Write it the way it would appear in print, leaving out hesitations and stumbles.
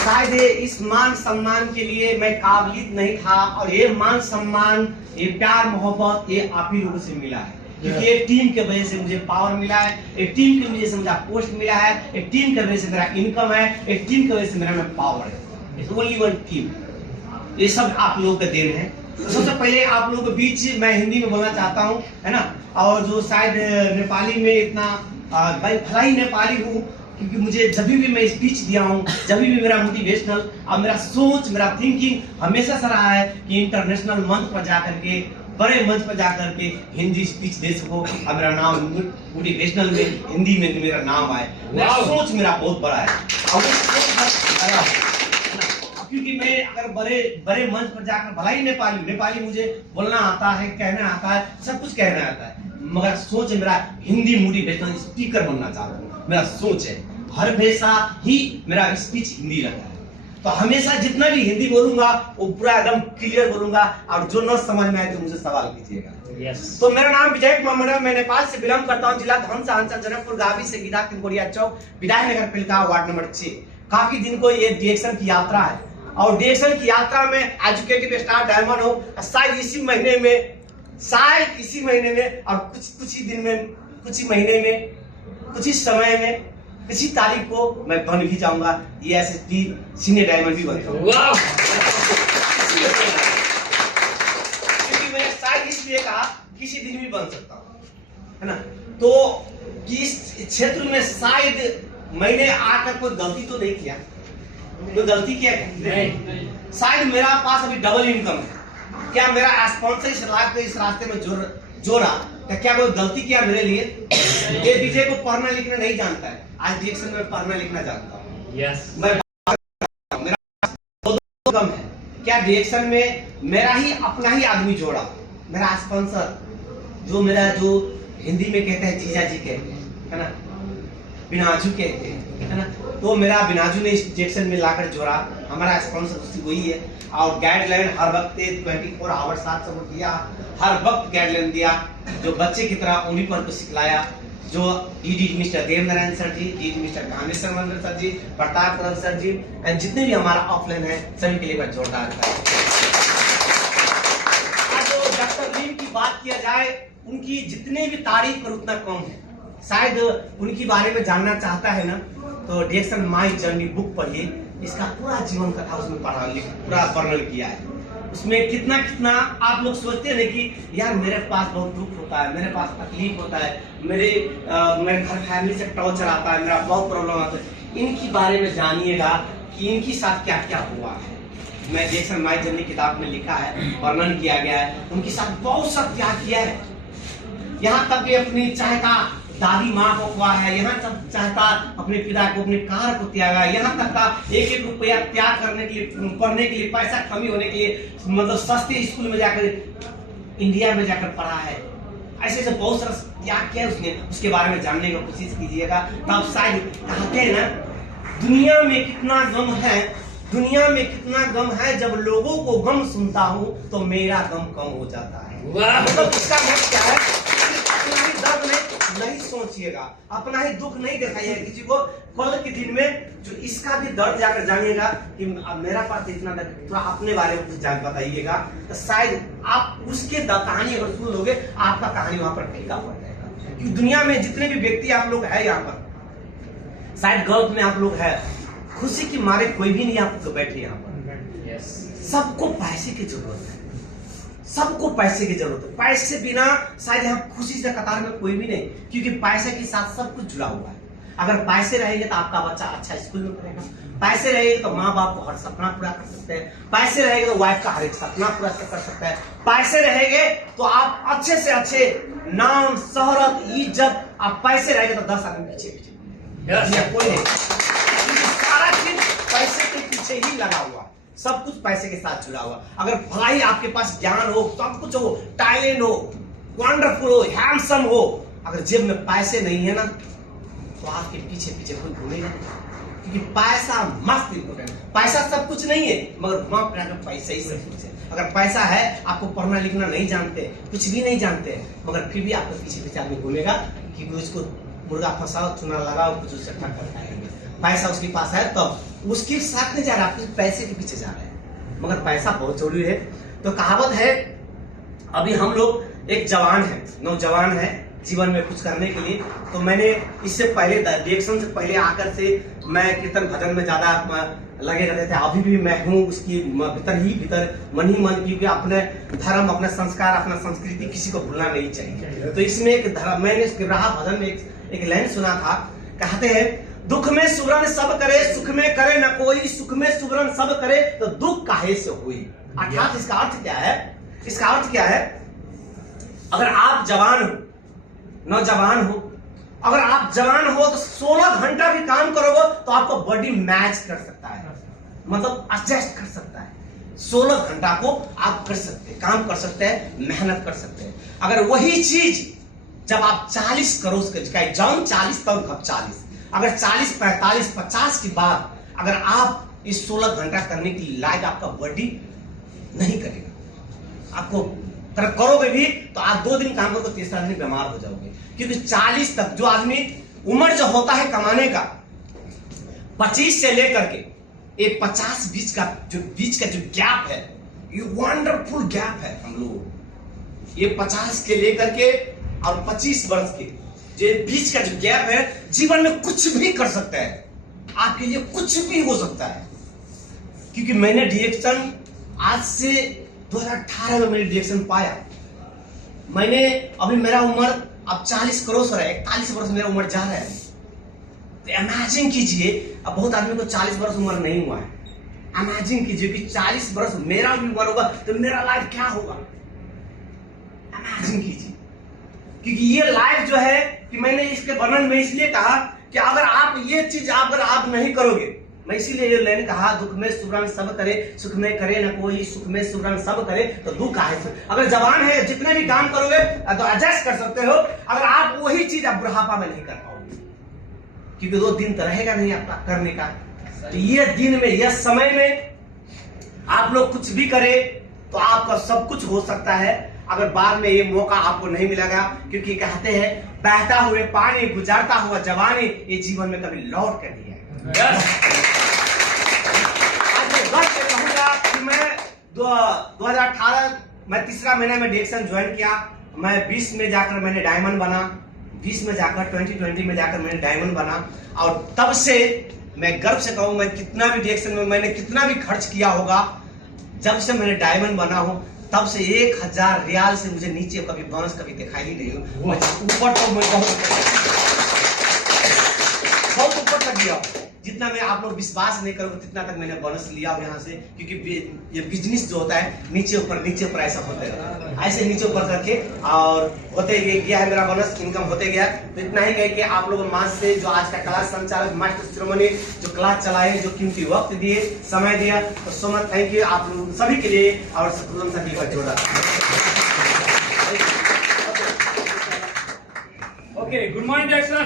शायद इस मान सम्मान के लिए मैं काबिलियत नहीं था, और ये मान सम्मान, ये प्यार मोहब्बत ये आप ही लोगों से मिला है। क्योंकि एक टीम के वजह से मुझे पावर मिला है, एक टीम की वजह से मुझे पोस्ट मिला है, एक टीम की वजह से मेरा इनकम है, एक टीम की वजह से मेरा पावर है। It's only one team. ये सब आप लोगों का देन है। तो सबसे पहले आप लोगों के बीच मैं हिंदी में बोलना चाहता हूँ, है ना। और जो शायद नेपाली में इतना भाई भला ही नेपाली हूँ, क्योंकि मुझे जब भी मैं स्पीच दिया हूँ, जब भी मेरा मोटिवेशनल और मेरा सोच, मेरा थिंकिंग हमेशा से रहा है कि इंटरनेशनल मंच पर जाकर के, बड़े मंच पर जाकर के हिंदी स्पीच दे सको और मेरा नाम मोटिवेशनल में हिंदी में मेरा नाम आए। मेरा सोच मेरा बहुत बड़ा है, और क्योंकि मैं अगर बड़े मंच पर जाकर भला ही नेपाली मुझे बोलना आता है, कहना आता है, सब कुछ कहना आता है, मगर सोच मेरा हिंदी मोटिवेशनल स्पीकर बनना चाहता हूँ। मेरा सोच है हर हमेशा ही मेरा स्पीच हिंदी रहता है। तो हमेशा जितना भी हिंदी बोलूंगा वो पूरा एकदम क्लियर बोलूंगा, और जो न समझ में आए तो मुझे सवाल कीजिएगा। तो मेरा नाम विजय कुमार है, मैं नेपाल से बिलोंग करता हूँ। जिला धनसा अंचल जनकपुर गावी से गीता किंकोरिया चौक, विधायक नगर पालिका वार्ड नंबर 6। काफी दिन को ये डीएक्शन की यात्रा है, और डीएक्शन की यात्रा में एजुकेटिव स्टार डायमंड हो शायद इसी महीने में और कुछ ही दिन में, कुछ ही महीने में, कुछ ही समय में, किसी तारीख को मैं बन भी जाऊंगा ESSD सीनियर डायमंड भी बन जाऊंगा। क्योंकि मैंने शायद इसलिए कहा किसी दिन भी बन सकता हूँ, है ना। तो इस क्षेत्र में शायद मैंने आकर कोई गलती तो नहीं किया, कोई गलती किया नहीं। शायद मेरा पास अभी डबल इनकम है। क्या मेरा स्पॉन्सर इस रास्ते में जोड़ा, क्या कोई गलती किया मेरे लिए? ये विजय को पढ़ना लिखना नहीं जानता है, आज डीएक्शन में पढ़ना लिखना जानता हूँ। मेरा कम है। क्या डीएक्शन में मेरा ही अपना ही आदमी जोड़ा, मेरा स्पॉन्सर, जो हिंदी में कहते हैं जीजा जी कहते हैं, है ना, बिनाजू कहते हैं, है ना। तो मेरा बिनाजू ने इस डीएक्शन में लाकर जोड़ा, हमारा स्पॉन्सर वही है। और गाइडलाइन हर वक्त 24 आवर साथ सब दिया, हर वक्त गाइडलाइन दिया, जो बच्चे की तरह उन्हीं पर को सिखलाया। जो DD mister Devnarayan sir ji, DD mister Kameshwar Mandal sir ji, Pratap sir ji, and जितने भी हमारा ऑफलाइन है सभी के लिए मैं जोरदार है। जो डॉक्टर लीम की बात किया जाए, उनकी जितने भी तारीफ कर उतना कम है। शायद उनकी बारे में जानना चाहता है ना, तो डीएक्शन माई जर्नी बुक पढ़िए, इसका पूरा जीवन कथा उसमें पूरा वर्णन किया है। उसमें कितना आप लोग सोचते हैं कि यार मेरे पास बहुत दुख होता है, मेरे पास तकलीफ होता है, मेरे घर फैमिली से टॉर्चर आता है, मेरा बहुत प्रॉब्लम आता है। इनकी बारे में जानिएगा कि इनके साथ क्या क्या हुआ है। मैं डीएक्शन माई जर्नी किताब में लिखा है, वर्णन किया गया है, उनके साथ बहुत सा त्याग किया है। यहाँ तक भी अपनी चाहता दादी माँ को हुआ है, यहाँ तक चाहता अपने पिता को, अपने कार को त्यागा, यहाँ तक का एक रुपया त्याग करने के लिए, पढ़ने के लिए, पैसा कमी होने के लिए, मतलब सस्ते स्कूल में जाकर इंडिया में जाकर पढ़ा है। ऐसे से बहुत सारा त्याग किया उसने, उसके बारे में जानने की कोशिश कीजिएगा। तब शायद कहते हैं ना, दुनिया में कितना गम है, दुनिया में कितना गम है, जब लोगों को गम सुनता हूँ तो मेरा गम कम हो जाता है। मतलब इसका मतलब क्या है? अपना ही दर्द नहीं सोचिएगा, अपना ही दुख नहीं दिखाइएगा किसी को। कल के दिन में जो इसका भी दर्द जाकर जानिएगा कि अब मेरा पास इतना दर्द, थोड़ा अपने बारे में कुछ जान बताइएगा, तो शायद आप उसके कहानी अगर सुन लोगे, आपका कहानी वहां पर फीका पड़ जाएगा। क्योंकि दुनिया में जितने भी व्यक्ति आप लोग है यहाँ पर, शायद गल्फ में आप लोग है, खुशी की मारे कोई भी नहीं आप तो बैठे यहाँ पर। सबको पैसे की जरूरत है, सबको पैसे की जरूरत है। पैसे बिना शायद यहाँ खुशी से कतार में कोई भी नहीं, क्योंकि पैसे के साथ सब कुछ जुड़ा हुआ है। अगर पैसे रहेंगे तो आपका बच्चा अच्छा स्कूल में पढ़ेगा, पैसे रहेंगे तो माँ बाप को हर सपना पूरा कर सकते हैं, पैसे रहेंगे तो वाइफ का हर एक सपना पूरा कर सकता है, पैसे रहेंगे तो आप अच्छे से अच्छे नाम, शोहरत, इज्जत, आप पैसे रहेंगे तो 10 आदमी पीछे कोई नहीं। सारा चीज पैसे के पीछे ही लगा हुआ, सब कुछ पैसे के साथ जुड़ा हुआ। अगर भलाई आपके पास ज्ञान हो, सब कुछ हो, टैलेंट हो, वंडरफुल हो, हैंडसम हो, अगर जेब में पैसे नहीं है ना, तो आपके पीछे पीछे कोई घूमेगा नहीं। क्योंकि पैसा मस्त इंपोर्टेंट है। पैसा सब कुछ नहीं है, मगर घुमा फिरा कर पैसा ही सब कुछ है। अगर पैसा है, आपको पढ़ना लिखना नहीं जानते, कुछ भी नहीं जानते, मगर फिर भी आपके पीछे पीछे आदमी घूमेगा कि उसको मुर्गा फंसाओ, चुना लगाओ, कुछ उससे ठक्कर खाएंगे। पैसा उसके पास है तब उसके साथ नहीं जा रहा, आपके पैसे के पीछे जा रहे हैं। मगर पैसा बहुत जरूरी है। तो कहावत है, अभी हम लोग एक जवान है, नौजवान है जीवन में कुछ करने के लिए। तो मैंने इससे पहले डायरेक्शन से पहले आकर से मैं कीर्तन भजन में ज्यादा लगे रहते थे। अभी भी मैं हूँ उसकी भीतर मन ही मन, क्योंकि अपने धर्म, अपने संस्कार, अपना संस्कृति किसी को भूलना नहीं चाहिए। तो इसमें एक धर्म, मैंने बिरहा भजन में एक लाइन सुना था, कहते हैं दुख में सुवरण सब करे, सुख में करे न कोई, सुख में सुवरण सब करे तो दुख काहे से हुई। अर्थात इसका अर्थ क्या है? इसका अर्थ क्या है? अगर आप जवान हो, नौजवान हो, अगर आप जवान हो तो 16 घंटा भी काम करोगे तो आपका बॉडी मैच कर सकता है, मतलब एडजस्ट कर सकता है। 16 घंटा को आप कर सकते हैं, काम कर सकते हैं, मेहनत कर सकते हैं। अगर वही चीज जब आप 40 करोड़ का एग्जाम 40 तक कब 40, अगर 40, 45, 50 के बाद अगर आप इस 16 घंटा करने के लायक आपका बॉडी नहीं करेगा, आपको करोगे भी तो आप 2 दिन काम करोगे, तीसरा दिन बीमार हो जाओगे। क्योंकि 40 तक जो आदमी उम्र जो होता है कमाने का, 25 से लेकर के ये 50 बीच का जो गैप है, ये वंडरफुल गैप है। हम लोग ये 50 के लेकर के और 25 वर्ष के जो बीच का जो गैप है, जीवन में कुछ भी कर सकता है, आपके लिए कुछ भी हो सकता है। क्योंकि मैंने डायरेक्शन आज से 2018 में मैंने डायरेक्शन पाया। मैंने अभी मेरा उम्र अब 40 क्रॉस हो रहा है, 41 वर्ष मेरा उम्र जा रहा है। तो इमेजिन कीजिए, अब बहुत आदमी को 40 वर्ष उम्र नहीं हुआ है, इमेजिन कीजिए कि 40 वर्ष मेरा भी उम्र होगा तो मेरा लाइफ क्या होगा। इमेजिन कीजिए, क्योंकि ये लाइफ जो है कि मैंने इसके वर्णन में इसलिए कहा कि अगर आप ये चीज अगर आप नहीं करोगे, मैं इसीलिए ये लाइन कहा, दुख में सुवरण सब करे, सुख में करे न कोई, सुख में सुवरण सब करे तो दुख काहे से। अगर जवान है, जितने भी काम करोगे तो एडजस्ट कर सकते हो। अगर आप वही चीज आप बुढ़ापा में नहीं कर पाओगे, क्योंकि 2 दिन तो रहेगा नहीं आपका करने का। तो ये दिन में, यह समय में आप लोग कुछ भी करे तो आपका सब कुछ हो सकता है। अगर बाद में ये मौका आपको नहीं मिलेगा, क्योंकि कहते हैं बहता हुए पानी, गुजरता हुआ जवानी, ये जीवन में कभी लौट कर नहीं आएगा। कि मैं 2018 मैं तीसरा महीना में डायरेक्शन ज्वाइन किया। मैं 20 में जाकर मैंने डायमंड बना, 20 में जाकर 2020 में जाकर मैंने डायमंड बना। और तब से मैं गर्व से कहूँ, मैं कितना भी डायरेक्शन में मैंने कितना भी खर्च किया होगा, जब से मैंने डायमंड बना हूँ तब से 1000 रियाल से मुझे नीचे कभी बोनस कभी दिखाई ही नहीं हो। ऊपर तो मैं बहुत ऊपर तक गया, जितना मैं आप लोग विश्वास नहीं करोगे जितना तक मैंने बोनस लिया हो यहाँ से। क्योंकि ये बिजनेस जो होता है नीचे ऊपर ऐसा होता है, ऐसे नीचे ऊपर करके और होते गया है मेरा बोनस, इनकम होते गया। तो इतना ही कहे कि आप लोगों मास से जो आज का क्लास संचालक मास्टर शिरोमणि जो क्लास चलाए, जो कीमती वक्त दिए, समय दिया, तो सो मच थैंक यू आप लोग सभी के लिए और सभी का जोड़ा। Okay, good morning Jackson.